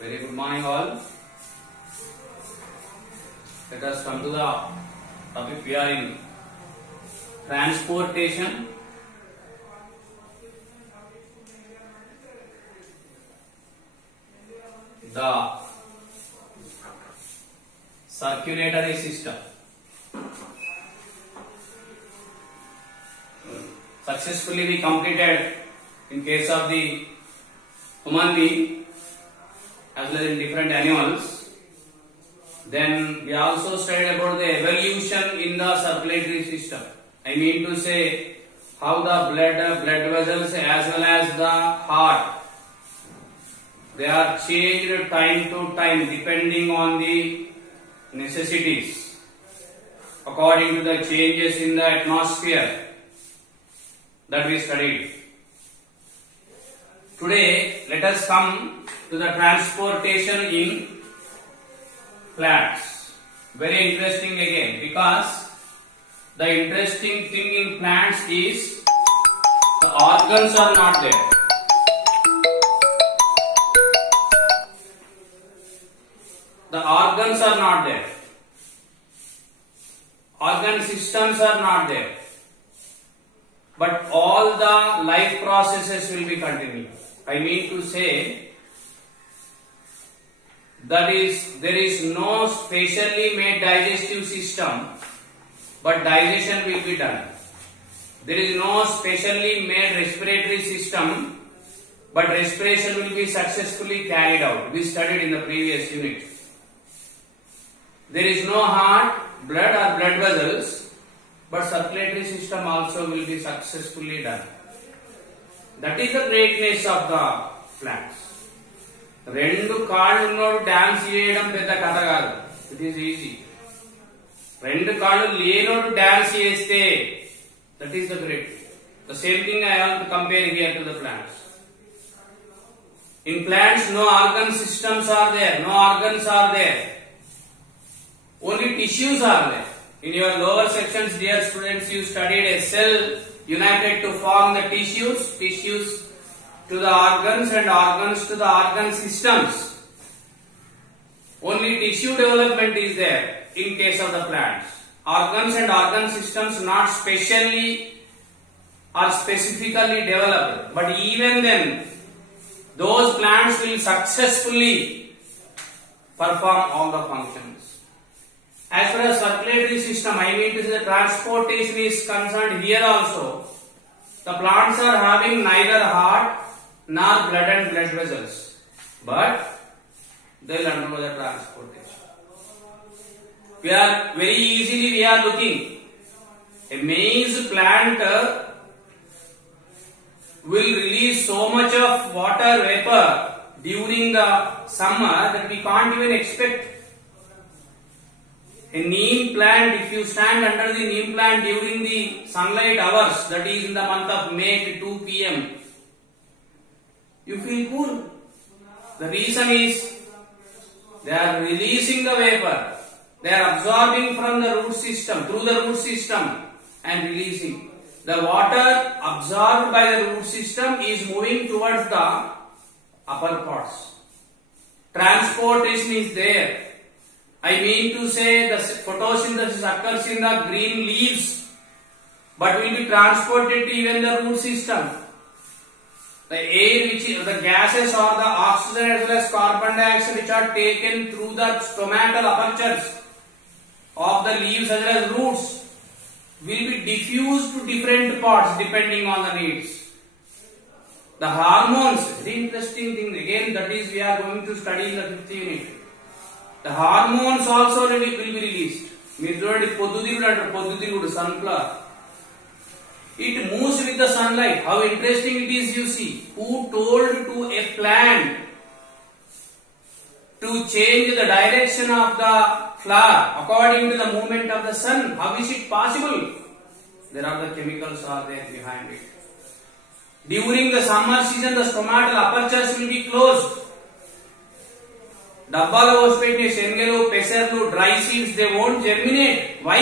Very good morning all. Let us come to the topic. We are in transportation. The circulatory system. Successfully we completed in case of the human being as well as in different animals. Then we also studied about the evolution in the circulatory system. I mean to say how the blood vessels as well as the heart, they are changed time to time depending on the necessities according to the changes in the atmosphere that we studied. Today let us come to the transportation in plants. Very interesting again, because the interesting thing in plants is the organs are not there. The organs are not there. Organ systems are not there. But all the life processes will be continuing. I mean to say that is, there is no specially made digestive system, but digestion will be done. There is no specially made respiratory system, but respiration will be successfully carried out. We studied in the previous unit. There is no heart, blood or blood vessels, but circulatory system also will be successfully done. That is the greatness of the plants. రెండు కాళ్ళు ఉన్నోడు dance చేయడం పెద్ద కథ కాదు. It is easy. రెండు కాళ్ళు లేనోడు డాన్స్ చేస్తే that is the great. The same thing I have to compare here to the plants. In plants, no organ systems are there, no organs are there. Only tissues are there. In your lower sections, dear students, you studied a cell united to form the tissues to the organs and organs to the organ systems. Only tissue development is there in case of the plants. Organs and organ systems not specially or specifically developed, but even then those plants will successfully perform all the functions. As far as circulatory system, I mean to say the transportation is concerned, here also the plants are having neither heart nor blood and blood vessels, but they will undergo the transportation. We are very easily looking a maize plant will release so much of water vapor during the summer that we can't even expect. A neem plant, if you stand under the neem plant during the sunlight hours, that is in the month of May to 2 p.m., you feel cool. The reason is they are releasing the vapor. They are absorbing from the root system, through the root system, and releasing. The water absorbed by the root system is moving towards the upper parts. Transportation is there. I mean to say the photosynthesis occurs in the green leaves, but will be transported to even the root system. The air, which is the gases or the oxygen as well as carbon dioxide, which are taken through the stomatal apertures of the leaves as well as roots, will be diffused to different parts depending on the needs. The hormones, very interesting thing again, that is we are going to study in the 5th unit. The hormones also will be released. మీరు చూడండి పొద్దుతిరుగుడు అంటారు, పొద్దుతిరుగుడు sunflower. It moves with the sunlight. How interesting it is, you see. Who told to a plant to change the direction of the flower according to the movement of the sun? How is it possible? There are the chemicals are there behind it. During the summer season, the stomatal apertures will be closed. డబ్బాలో పోసి పెట్టిన శనగలు, పెసర్లు, dry seeds, they won't germinate. Why?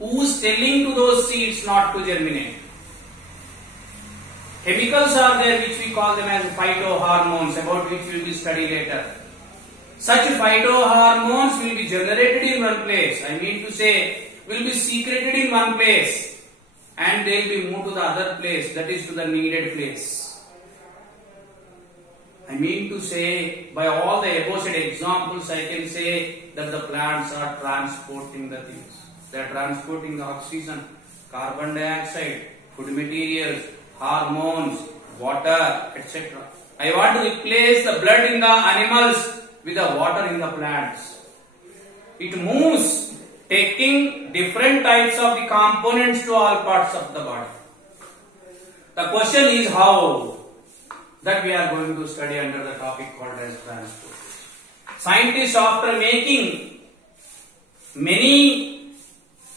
Who's telling to those seeds not to germinate? Chemicals are there which we call them as phytohormones, about which we will study later. Such phytohormones will be generated in one place. I mean to say, will be secreted in one place and they will be moved to the other place, that is to the needed place. I mean to say, by all the above said examples, I can say that the plants are transporting the things. They are transporting the oxygen, carbon dioxide, food materials, hormones, water, etc. I want to replace the blood in the animals with the water in the plants. It moves, taking different types of the components to all parts of the body. The question is how. That we are going to study under the topic called as transport. Scientists, after making many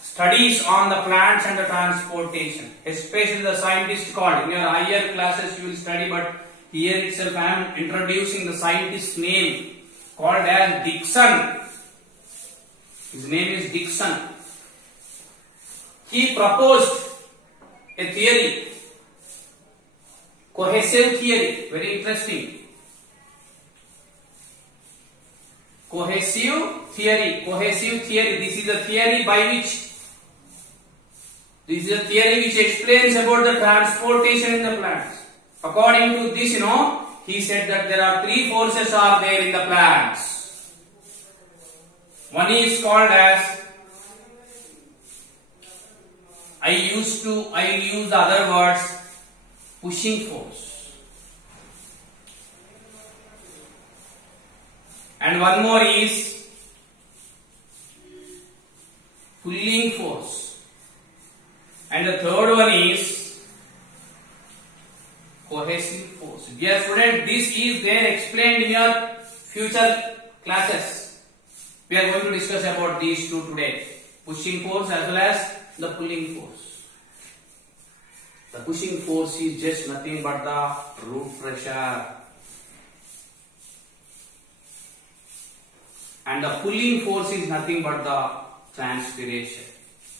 studies on the plants and the transportation, especially the scientist called, in your higher classes you will study, but here itself I am introducing the scientist's name, called as Dickson. His name is Dickson. He proposed a theory, cohesive theory, very interesting. Cohesive theory, this is a theory by which, this is a theory which explains about the transportation in the plants. According to this, he said that there are three forces are there in the plants. One is called as, I will use the other words, pushing force. And one more is pulling force. And the third one is cohesive force. Dear student, this is there explained in your future classes. We are going to discuss about these two today. Pushing force as well as the pulling force. The pushing force is just nothing but the root pressure. And the pulling force is nothing but the transpiration.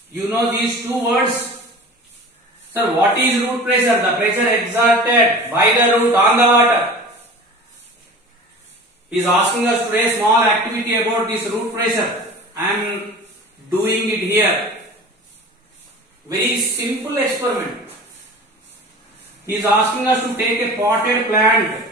You know these two words? Sir, what is root pressure? The pressure exerted by the root on the water. He is asking us today a small activity about this root pressure. I am doing it here. Very simple experiment. He is asking us to take a potted plant.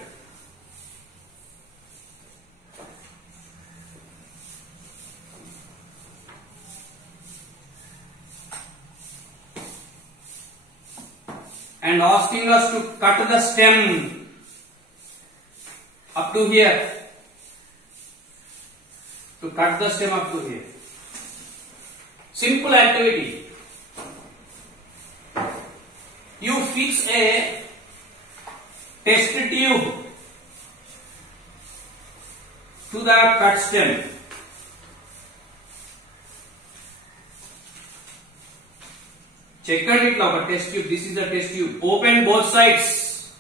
And asking us to cut the stem up to here. To cut the stem up to here. Simple activity. You fix a test tube to the cut stem. Check it now, test tube. This is the test tube. Open both sides.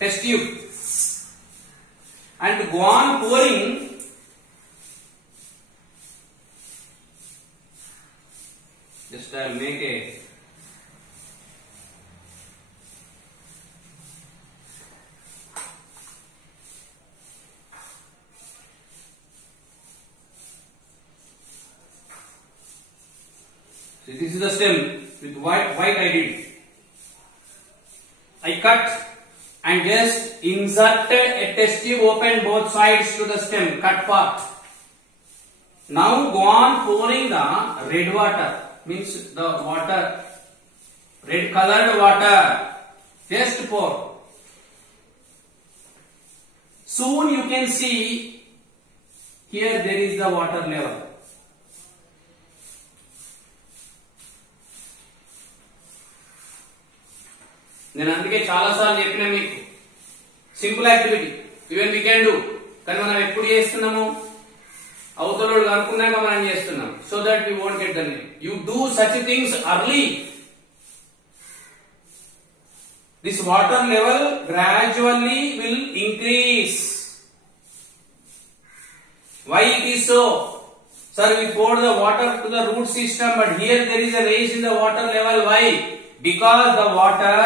Test tube. And go on pouring. Just I'll make a this is the stem with white I did. I cut and just inserted a test tube, open both sides to the stem, cut part. Now go on pouring the red water, means the water, red colored water. Just pour. Soon you can see here there is the water level. నేను అందుకే చాలా సార్లు చెప్పినా మీకు simple activity even we can do, కానీ మనం ఎప్పుడు చేస్తున్నాము అవతలోడు కనుక్కున్నాక మనం చేస్తున్నాం. So that we won't get the name. You do such things early. This water level gradually will increase. Why it is so? Sir, we poured the water to the root system, but here there is a raise in the water level. Why? Because the water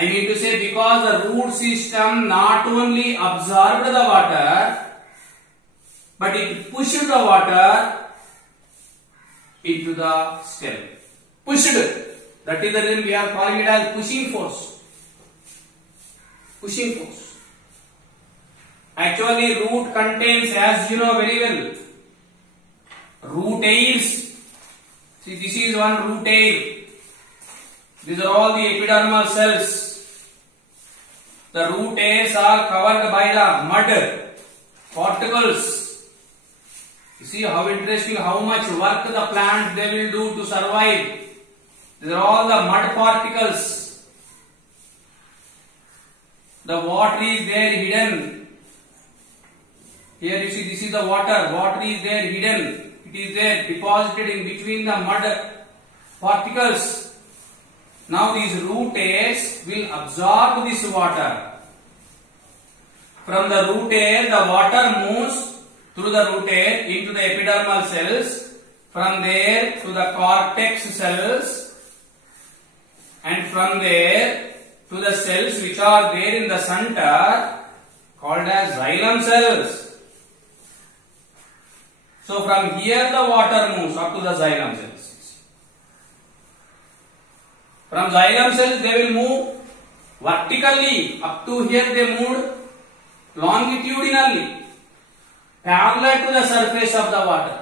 I mean to say, because the root system not only absorbed the water, but it pushed the water into the stem. Pushed. That is the reason we are calling it as pushing force. Pushing force. Actually, root contains, as you know very well, root hairs. See, this is one root hair. These are all the epidermal cells. The root hairs are covered by the mud particles. You see how interesting, how much work the plants they will do to survive. These are all the mud particles. The water is there hidden. Here you see, this is the water. Water is there hidden. It is there deposited in between the mud particles. Now these root hairs will absorb this water. From the root hair, the water moves through the root hair into the epidermal cells. From there to the cortex cells. And from there to the cells which are there in the center called as xylem cells. So from here the water moves up to the xylem cells. From xylem cells they will move vertically. Up to here they moved longitudinally, parallel to the surface of the water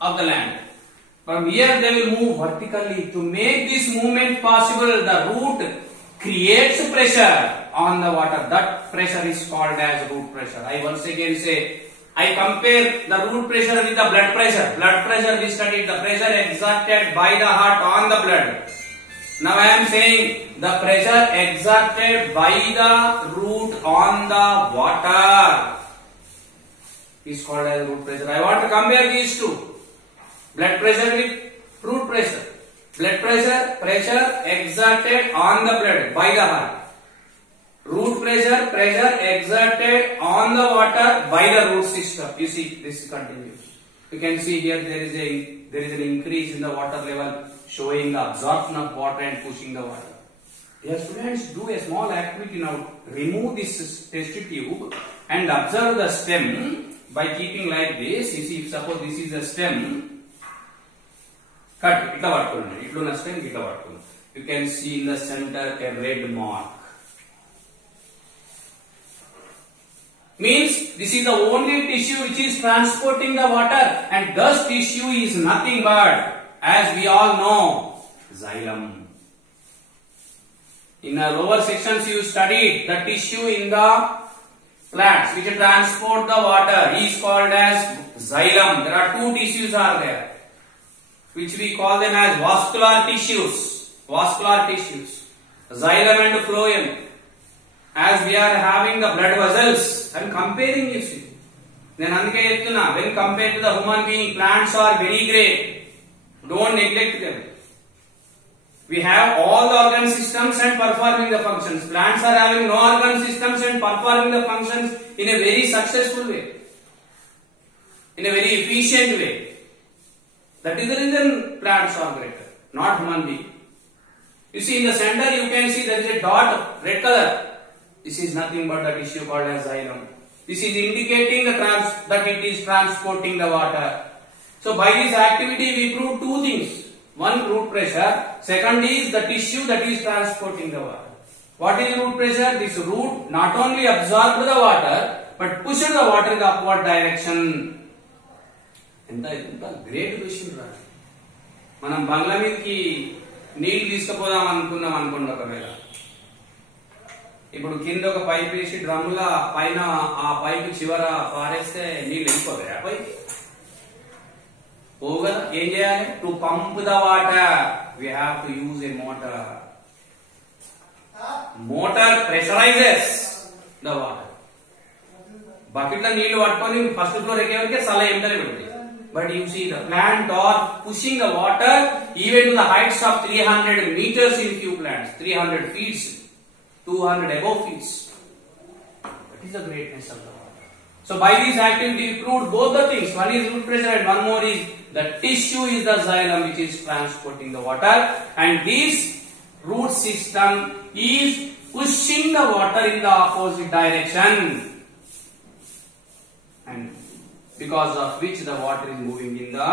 of the land. From here they will move vertically. To make this movement possible, the root creates pressure on the water. That pressure is called as root pressure. I once again say, I compare the root pressure with the blood pressure. Blood pressure we studied, the pressure exerted by the heart on the blood. Now I am saying the pressure exerted by the root on the water is called as root pressure. I want to compare these two. Blood pressure with root pressure. Blood pressure, pressure exerted on the blood by the heart. Root pressure, pressure exerted on the water by the root system. You see, this continues. You can see here there is an increase in the water level, showing the absorption of water and pushing the water. Dear students, do a small activity now. Remove this test tube and observe the stem by keeping like this. You see, suppose this is the stem. Cut. You can see in the center a red mark. Means this is the only tissue which is transporting the water, and thus tissue is nothing but, as we all know, xylem. In the lower sections you studied the tissue in the plants which transport the water is called as xylem. There are two tissues are there, which we call them as vascular tissues. Vascular tissues. Xylem and phloem. As we are having the blood vessels, I am comparing, you see. Then when compared to the human being, plants are very great. Don't neglect them. We have all the organ systems and performing the functions. Plants are having no organ systems and performing the functions in a very successful way. In a very efficient way. That is the reason plants are greater, not human being. You see, in the center you can see there is a dot, red color. This is nothing but the tissue called as xylem. This is indicating that it is transporting the water. So by this activity we prove two things. One, root pressure. Second is the tissue that is transporting the water. What is root pressure? This root not only absorbs the water but pushes the water in the upward direction. Great question. మనం బంగ్లా మీదకి నీళ్లు తీసుకుపోదాం అనుకున్నాం అనుకోండి. ఒకవేళ ఇప్పుడు కింద ఒక pipe వేసి డ్రమ్ముల పైన ఆ పైపు చివర పారేస్తే నీళ్ళు వెళ్ళిపోతాయి. ఆ పైకి పోవు కదా. ఏం చేయాలి? To pump the water we have to use a motor. Motor pressurizes the water. Bucket లో నీళ్లు పట్టుకొని ఫస్ట్ ఫ్లోర్ ఎక్కేవరకే చాలా ఎంతనే పెడతాయి. But you see the plant are pushing the water even to the heights of 300 meters in few plants, 300 feet, 200 above feet. That is the greatness of the water. So by this activity we proved both the things. One is root pressure and one more is the tissue is the xylem which is transporting the water, and this root system is pushing the water in the opposite direction, and because of which the water is moving in the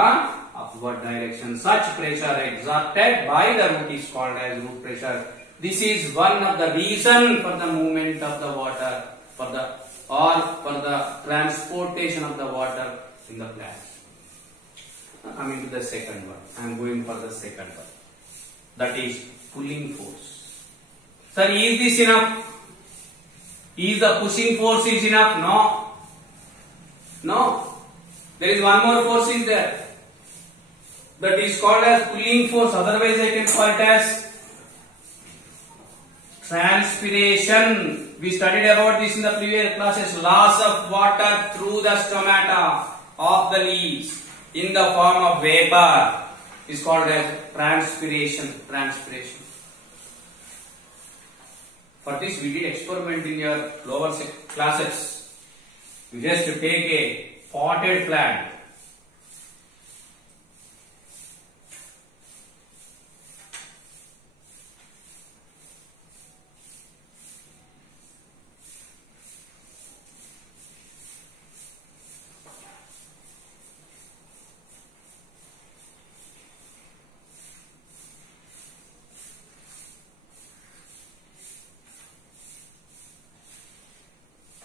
upward direction. Such pressure exerted by the root is called as root pressure. This is one of the reason for the movement of the water, for the transportation of the water in the plants. Coming to the second one, I am going for the second one. That is pulling force. Sir, is this enough? Is the pushing force is enough? No. No. There is one more force is there. That is called as pulling force. Otherwise I can call it as transpiration. We studied about this in the previous classes. Loss of water through the stomata of the leaves in the form of vapor is called as transpiration. Transpiration. For this we did experiment in your lower classes. You just take a potted plant.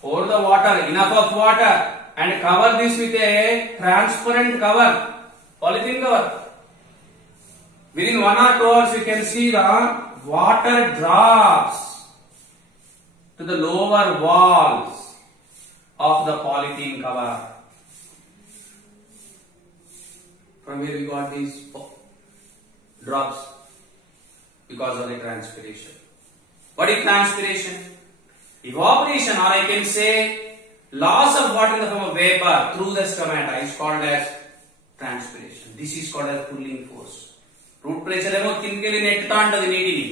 Pour the water, enough of water, and cover this with a transparent cover, polythene cover. Within 1 or 2 hours you can see the water drops to the lower walls of the polythene cover. From where we got these drops? Because of the transpiration. What is transpiration? Evaporation, or I can say loss of water in the form of vapor through the stomata is called as transpiration. This is called as pulling force. Root pressure emo kindikeli nettta untadi neetini.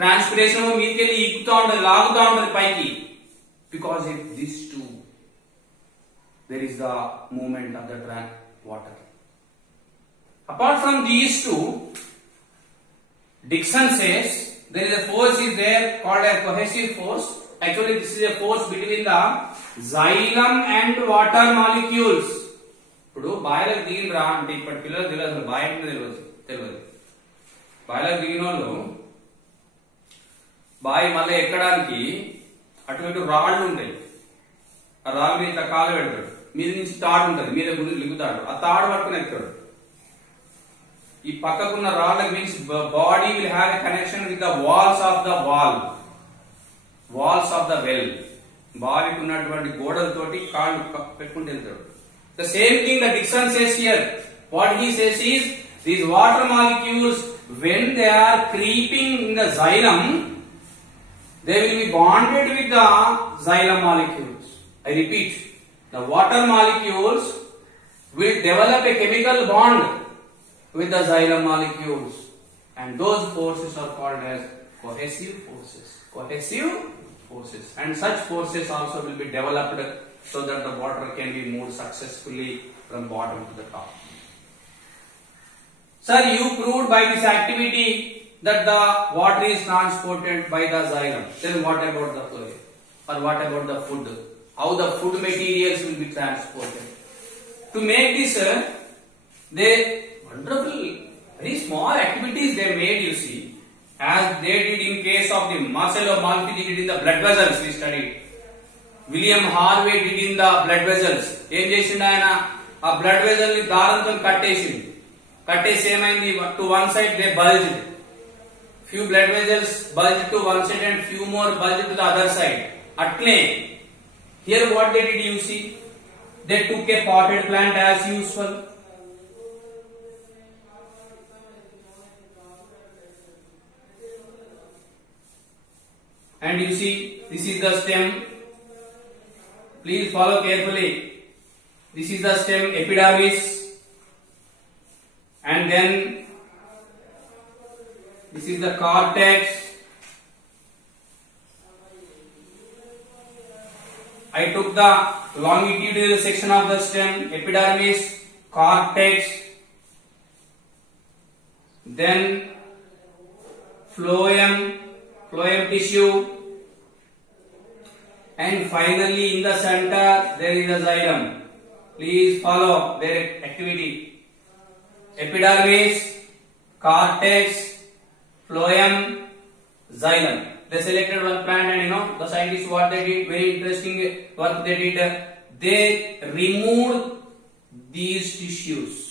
Transpiration emo meedikeli ikkuta untadi, laaguta untadi paiki. Because of these two, there is the movement of the water. Apart from these two, Dixon says there is a force is there called a cohesive force. Actually, this is a force between the xylem and water molecules. ఇప్పుడు బాయిలకు దిగిన రా అంటే ఇప్పటి పిల్లలు తెలియదు, అసలు bye అంటే తెలియదు. బాయిలకు దిగిన వాళ్ళు బాయి మళ్ళీ ఎక్కడానికి అటువంటి రాళ్ళు ఉంటాయి. ఆ రాళ్ళు మీద ఇట్లా కాలు పెడతాడు, మీద నుంచి తాడు ఉంటుంది, మీద గుడి లిగుతాడు, ఆ తాడు పట్టుకుని ఎక్కుతాడు. ఈ పక్కకున్న రాళ్ళకి means body will have a connection with the walls of the well. బావికి ఉన్నటువంటి గోడలతోటి కాళ్ళు పెట్టుకుంటూ వెళ్తాడు. The same thing the Dixon says here. What he says is these water molecules when they are creeping in the xylem, they will be bonded with the xylem molecules. I repeat, the water molecules will develop a chemical bond with the xylem molecules, and those forces are called as cohesive forces. Cohesive forces, and such forces also will be developed so that the water can be moved successfully from bottom to the top. Sir, you proved by this activity that the water is transported by the xylem. Then what about the fluid? Or what about the food? How the food materials will be transported? To make this, they wonderful, very small activities they made, you see, as they did in case of the Marcelo Malpi did in the blood vessels we studied. William Harvey did in the blood vessels. Em chesindu ayana aa blood vessel ni daranto kattesindu. Kattesi emaindi to one side they bulged. Few blood vessels bulged to one side and few more bulged to the other side. Atle here what they did, you see, they took a potted plant as usual. And you see, this is the stem. Please follow carefully. This is the stem, epidermis, and then this is the cortex. I took the longitudinal section of the stem, epidermis, cortex, then phloem, phloem tissue, and finally in the center there is a xylem. Please follow their activity. Epidermis, cortex, phloem, xylem. They selected one plant, and the scientists what they did, very interesting work they did. They removed these tissues.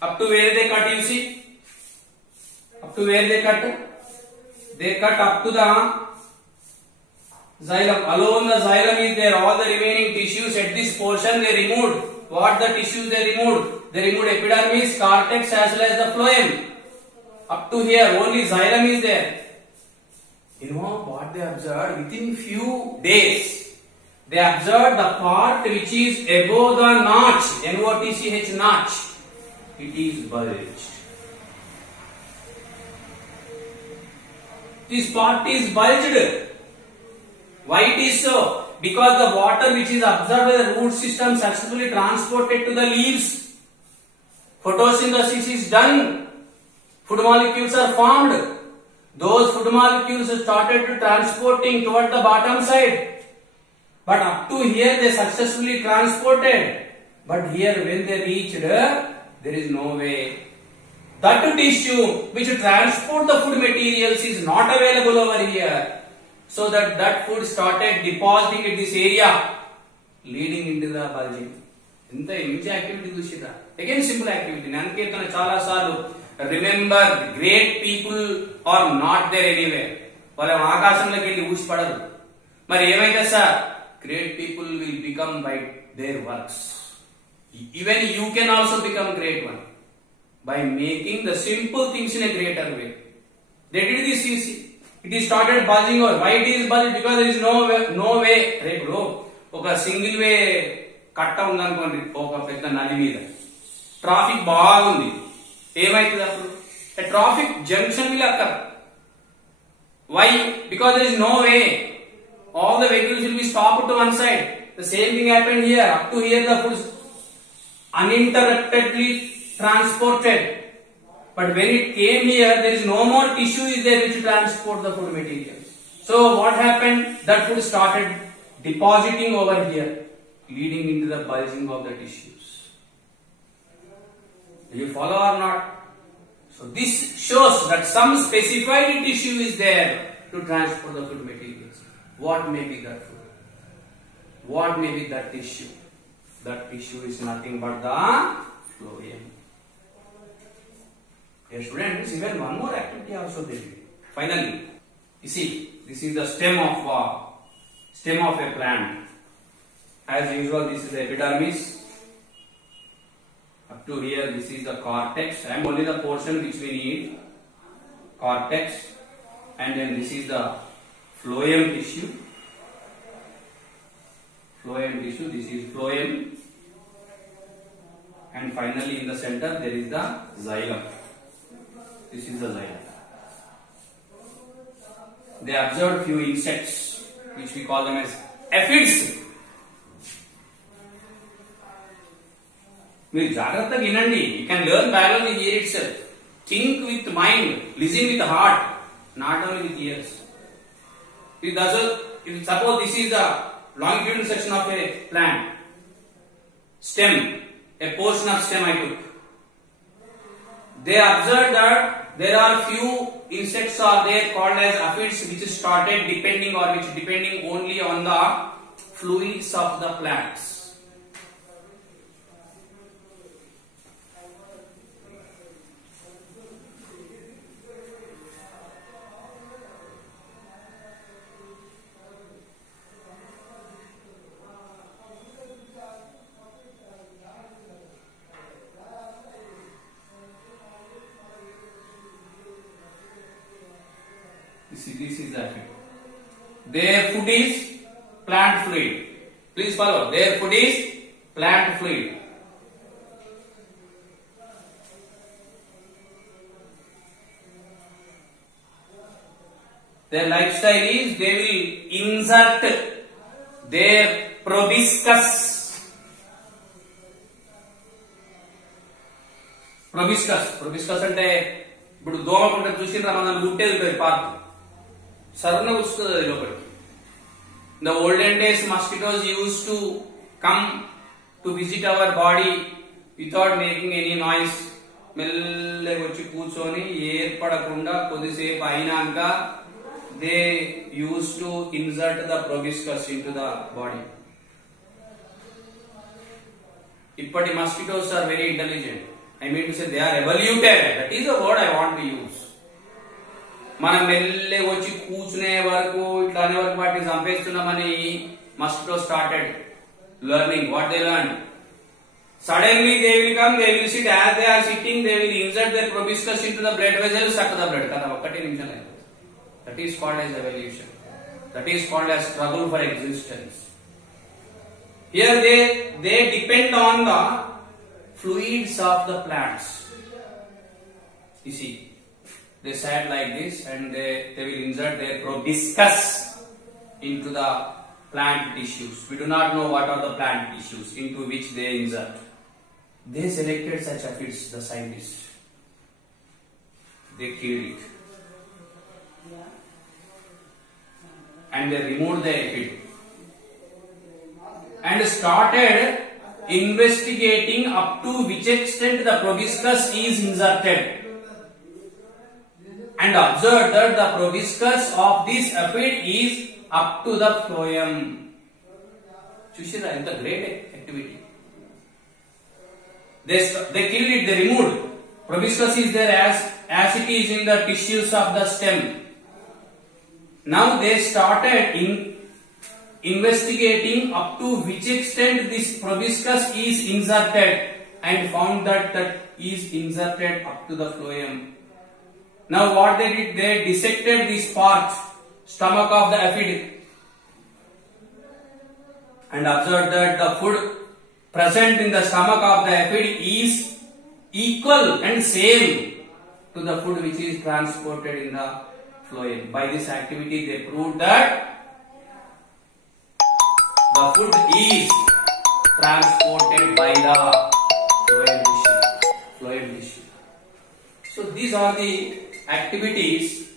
Up to where they cut, you see? Up to where they cut? They cut up to the xylem. Alone the xylem is there. All the remaining tissues at this portion they removed. What the tissues they removed? They removed epidermis, cortex as well as the phloem. Up to here only xylem is there. You know what they observed? Within few days they observed the part which is above the notch, N-O-T-C-H notch. It is bulged. This part is bulged. Why it is so? Because the water which is absorbed by the root system successfully transported to the leaves. Photosynthesis is done. Food molecules are formed. Those food molecules started to transporting toward the bottom side. But up to here they successfully transported. But here when they reached, there is no way. That tissue which transport the food materials is not available over here. So that food started depositing in this area, leading into the bulging. Inta image activity dushita. Again simple activity. Nanketana chala salu. Remember, great people are not there anywhere. Valam aakasamloki velli oosi padadu. Mari emaitha sir? Great people will become by their works. Even you can also become great one by making the simple things in a greater way. They did this, you see. It is started bulging over. Why it is bulged? Because there is no way. Repu oka single way katta undanukondi oka pedda nadi meeda. Traffic baagundi. Emaitadi appudu? A traffic junction will occur. Why? Because there is no way. All the vehicles will be stopped to one side. The same thing happened here. Up to here the food uninterruptedly transported. But when it came here, there is no more tissue is there which transport the food materials. So what happened? That food started depositing over here, leading into the bulging of the tissues. Do you follow or not? So this shows that some specified tissue is there to transport the food materials. What may be that food? What may be that tissue? That tissue is nothing but the phloem. Dear students, even one more activity also they do. Finally, you see, this is the stem of a plant. As usual, this is the epidermis. Up to here, this is the cortex. And only the portion which we need, cortex. And then this is the phloem tissue. Phloem tissue. This is phloem. And finally, in the center, there is the xylem. This is the xylem. They observed few insects, which we call them as aphids. You can learn biology here itself. Think with mind, listen with heart, not only with ears. Suppose this is the longitudinal section of a plant, stem, a portion of stem I took. They observed that there are few insects are there called as aphids which started depending only on the fluids of the plants. This is the aphid. Their food is plant fluid. Please follow. Their food is plant fluid. Their lifestyle is they will insert their proboscis. Proboscis అంటే ఇప్పుడు దోమకుంటే చూసిండ్రా మనం గుట్టేది ఉంటుంది park సరణ వస్తుంది అది లోపలికి. In the olden days, mosquitoes used to come to visit our body without making any noise. మెల్లగా వచ్చి కూర్చొని ఏర్పడకుండా కొద్దిసేపు అయినాక they used to insert the proboscis into the body. ఇప్పటి mosquitoes are very intelligent. I mean to say they are evoluted. That is the word I want to use. మనం మెల్లగా వచ్చి కూర్చునే వరకు ఇట్లా అనే వరకు వాటిని చంపేస్తున్నామని mosquitoes started learning what they learned. Suddenly they will come, they will sit, as they are sitting, they will insert their proboscis into the blood vessel, suck the blood. Kada ఒక్కటే నిమిషం లేదు. That is called as evolution. That is called as struggle for existence. Here they depend on the fluids of the plants. You see, they sat like this and they will insert their proboscis into the plant tissues. We do not know what are the plant tissues into which they insert. They selected such aphids, the scientists. They killed it. And they removed the aphid. And started investigating up to which extent the proboscis is inserted. And observed that the proboscis of this aphid is up to the phloem. Chushira, it's a great activity. They killed it, they removed. Proboscis is there as it is in the tissues of the stem. Now they started investigating up to which extent this proboscis is inserted and found that is inserted up to the phloem. Now what they did, they dissected this part, stomach of the aphid, and observed that the food present in the stomach of the aphid is equal and same to the food which is transported in the phloem. By this activity they proved that the food is transported by the phloem tissue. So these are the activities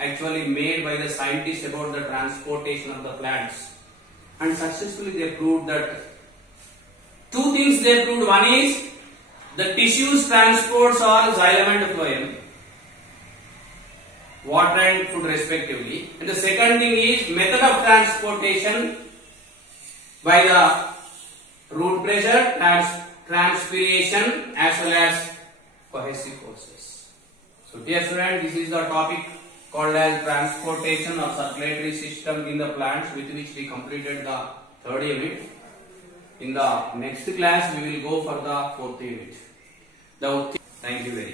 actually made by the scientists about the transportation of the plants. And successfully they proved that two things they proved. One is the tissues transports are xylem and phloem, water and food respectively. And the second thing is method of transportation by the root pressure, transpiration as well as cohesive forces. So dear student, this is the topic called as transportation of circulatory system in the plants, with which we completed the third unit. In the next class we will go for the fourth unit. Thank you very much.